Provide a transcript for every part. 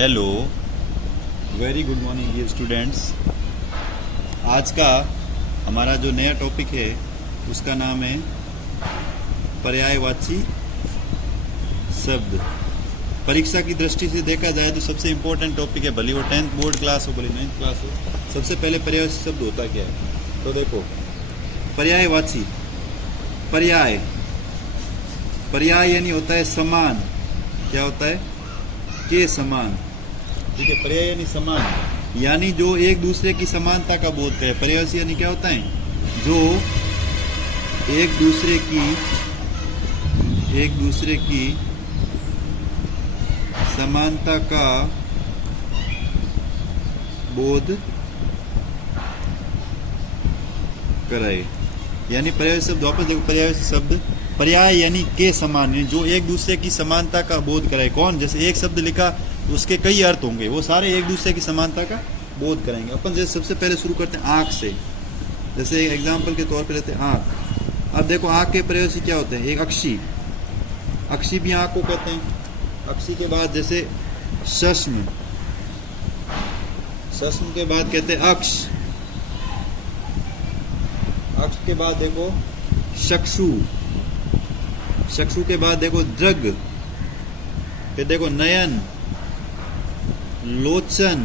Hello, very good morning dear students. आज का हमारा जो नया टॉपिक है उसका नाम है पर्यायवाची शब्द। परीक्षा की दृष्टि से देखा जाए तो सबसे इम्पोर्टेंट टॉपिक है, भले वो 10th बोर्ड क्लास हो भले 9th क्लास हो। सबसे पहले पर्यायवाची शब्द होता क्या है? तो देखो, पर्यायवाची पर्याय पर्याय यानी होता है समान। क्या होता है? के समान। ठीक है, पर्याय यानी समान, यानी जो एक दूसरे की समानता का बोध करे। पर्यायवाची यानी क्या होता है? जो एक दूसरे की समानता का बोध कराए। यानी पर्यायवाची शब्द वापस देखो, पर्यायवाची शब्द पर्याय यानी के समान, यानी जो एक दूसरे की समानता का बोध कराए। कौन? जैसे एक शब्द लिखा तो उसके कई अर्थ होंगे, वो सारे एक दूसरे की समानता का बोध कराएंगे। अपन जैसे सबसे पहले शुरू करते हैं आंख से। जैसे एग्जाम्पल के तौर पे लेते हैं आंख। अब देखो, आंख के पर्यायवाची क्या होते हैं? एक अक्षी, अक्षी भी आंख को कहते हैं। अक्षी के बाद जैसे शश्म, शश्म के बाद कहते हैं अक्ष, अक्ष के बाद देखो चक्षु, चक्षु के बाद देखो दृग, फिर देखो नयन, लोचन।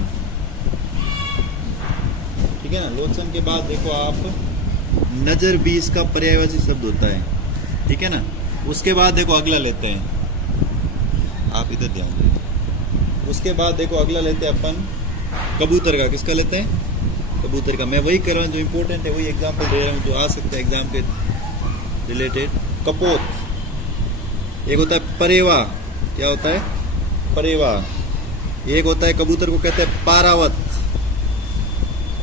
ठीक है ना? लोचन के बाद देखो आप नजर भी इसका पर्यायवाची शब्द होता है। ठीक है ना? उसके बाद देखो अगला लेते हैं, आप इधर ध्यान दें। उसके बाद देखो अगला लेते हैं अपन कबूतर का। किसका लेते हैं? कबूतर का। मैं वही कर रहा हूँ जो इम्पोर्टेंट है, वही एग्जाम्पल दे रहा हूँ जो आ सकता है एग्जाम के रिलेटेड। कपोत, एक होता है परेवा। क्या होता है? परेवा। एक होता है कबूतर को कहते हैं पारावत,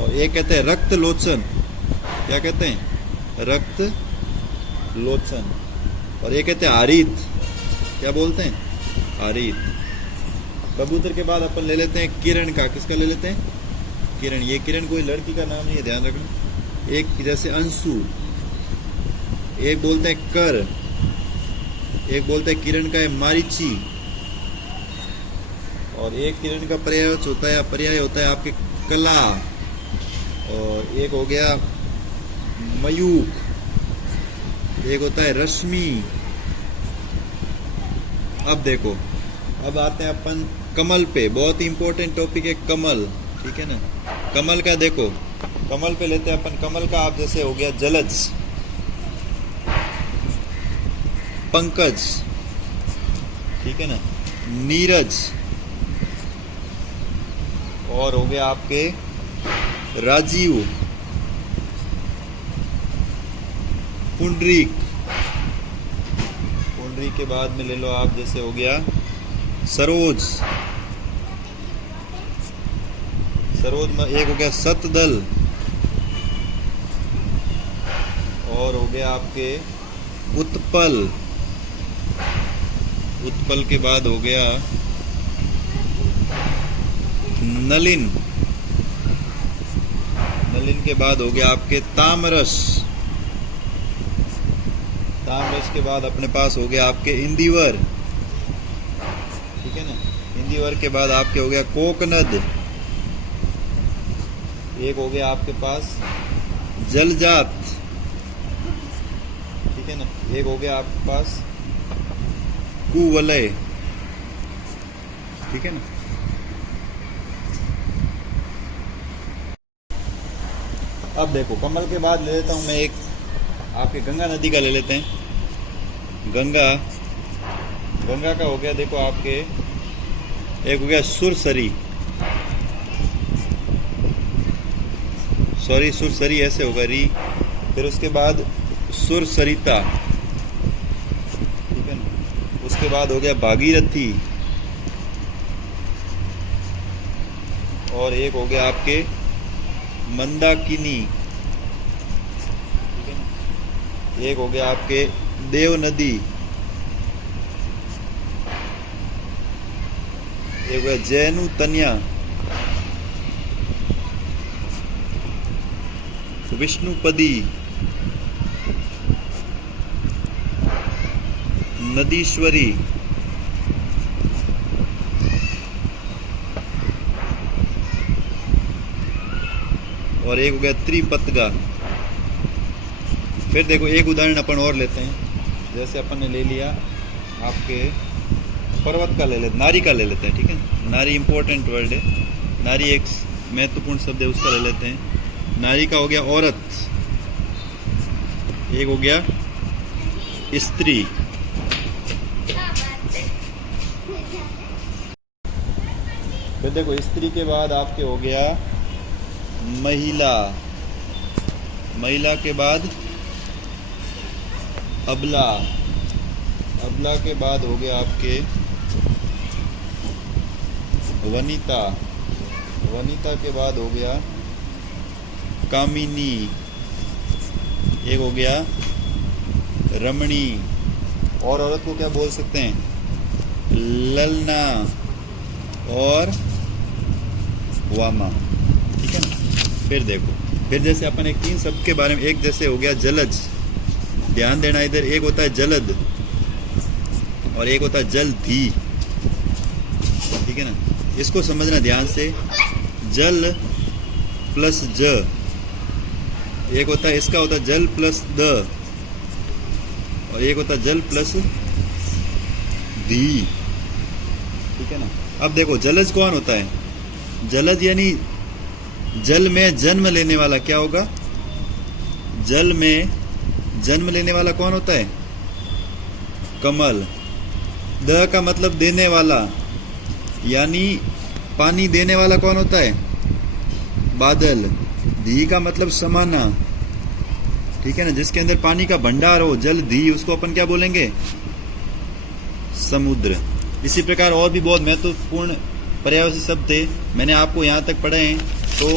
और एक कहते हैं रक्त लोचन। क्या कहते हैं? रक्त लोचन। और एक कहते हैं हारीत। क्या बोलते हैं? हारीत। कबूतर के बाद अपन ले लेते हैं किरण का। किसका ले लेते हैं? किरण। ये किरण कोई लड़की का नाम नहीं है, ध्यान रखना। एक जैसे अंशु, एक बोलते हैं कर, एक बोलते हैं किरण का है मारीची, और एक किरण का पर्यायवाची होता है, पर्याय होता है आपके कला, और एक हो गया मयूख, एक होता है रश्मि। अब देखो, अब आते हैं अपन कमल पे। बहुत ही इंपॉर्टेंट टॉपिक है कमल। ठीक है ना? कमल का देखो, कमल पे लेते हैं अपन कमल का। आप जैसे हो गया जलज, पंकज, ठीक है ना, नीरज, और हो गया आपके राजीव, पुंडरीक। पुंडरीक के बाद में ले लो आप जैसे हो गया सरोज, सरोज में एक हो गया सतदल, और हो गया आपके उत्पल। उत्पल के बाद हो गया नलिन, नलिन के बाद हो गया आपके तामरस, तामरस के बाद अपने पास हो गया आपके इंदिवर। ठीक है ना? इंदिवर के बाद आपके हो गया कोकनद, एक हो गया आपके पास जलजात। ठीक है ना? एक हो गया आपके पास कुवलय। ठीक है ना? अब देखो, कमल के बाद ले लेता हूं मैं एक आपके गंगा नदी का ले लेते हैं। गंगा, गंगा का हो गया देखो आपके, एक हो गया सुरसरी, सॉरी सुरसरी ऐसे होगा री, फिर उसके बाद सुरसरिता। ठीक है ना? उसके बाद हो गया भागीरथी, और एक हो गया आपके मंदाकिनी। ठीक है ना? एक हो गया आपके देव नदी, एक हो गया जैनु तन्या, विष्णुपदी, नदीश्वरी, और एक हो गया त्रिपतगा। फिर देखो एक उदाहरण अपन और लेते हैं। जैसे अपन ने ले लिया आपके पर्वत का ले लेते, नारी का ले लेते हैं, ठीक है। नारी इंपॉर्टेंट वर्ड है, नारी एक महत्वपूर्ण शब्द है, उसका ले लेते हैं। नारी का हो गया औरत, एक हो गया स्त्री, फिर देखो स्त्री के बाद आपके हो गया महिला, महिला के बाद अबला, अबला के बाद हो गया आपके वनिता, वनिता के बाद हो गया कामिनी, एक हो गया रमणी, और औरत को क्या बोल सकते हैं, ललना और वामा, ठीक है ना। फिर देखो, फिर जैसे अपन एक तीन शब्द के बारे में, एक जैसे हो गया जलज, ध्यान देना इधर, एक होता है जलद और एक होता है जलधि, ठीक है ना। इसको समझना ध्यान से, जल प्लस ज, एक होता है इसका होता है जल प्लस द, और एक होता है जल प्लस धी, ठीक है ना। अब देखो जलज कौन होता है, जलज यानी जल में जन्म लेने वाला, क्या होगा, जल में जन्म लेने वाला कौन होता है, कमल। द का मतलब देने वाला, यानी पानी देने वाला कौन होता है, बादल। धी का मतलब समाना, ठीक है ना, जिसके अंदर पानी का भंडार हो, जल धी, उसको अपन क्या बोलेंगे, समुद्र। इसी प्रकार और भी बहुत महत्वपूर्ण पर्यायवाची शब्द थे, मैंने आपको यहाँ तक पढ़े हैं, तो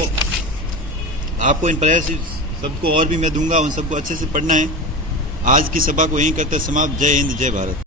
आपको इन पर्यायवाची शब्द को और भी मैं दूंगा, उन सबको अच्छे से पढ़ना है। आज की सभा को यहीं करते समाप्त। जय हिंद, जय भारत।